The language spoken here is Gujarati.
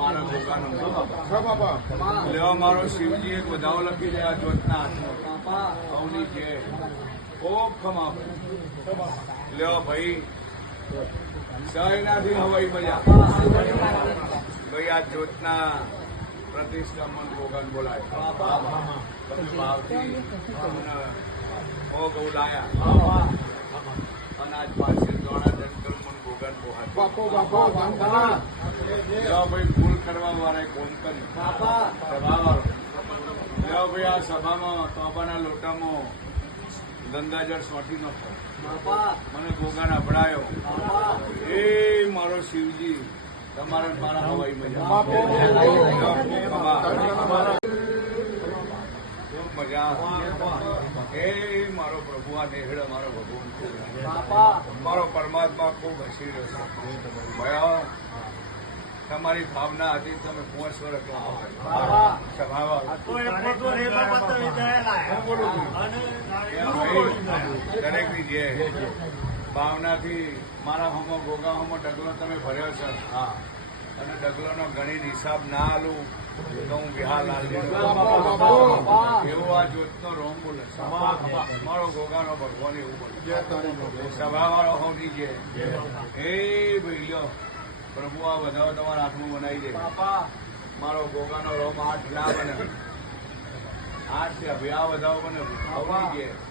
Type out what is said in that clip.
મારા ભોગાનો લેવા મારો શિવજી એક વધાવો લખી દે આ જોતના હાથમાં અવની છે ખૂબ ખમા લેવા ભાઈ સહીનાથી હવાઈ મજા ભાઈ આ જોતના પ્રતિષ્ઠા મન ભોગન બોલાય ભાવથી ઓ ગૌ લાયા અનાજ પાસે દોડા જંતર મન ભોગન પોહાય ભાઈ ભૂલ કરવા વાળા કોંકણ સભાવાળો ભાઈ આ સભામાં તોબાના લોટામાં ગંગાજળ સોટી ન મને ભોગાન અભડાયો એ મારો શિવજી તમારે મારા હવાઈ મજા મજા એ મારો પ્રભુ આ નેહડ મારો ભગવાન મારો પરમાત્મા ખૂબ હસી રહ્યો ભયા તમારી ભાવના હતી તમે 5 વર્ષ દરેકની જે ભાવનાથી મારા હોમો ભોગા હોમો ડગલો તમે ભર્યો છે હા અને ડગલોનો ગણીને હિસાબ ના આલું તો હું બિહાર લાલ એવો આ જોતનો રોમ બોલે મારો ભોગાનો ભગવાન એવું બોલે સભાવાળો હોની છે એ ભાઈઓ પ્રભુ આ વધાવો તમારા હાથમાં બનાવી દે મારો ભોગાનો રોમ 8 ના બને 8 છે ભાઈ આ વધાવો બને આવડી છે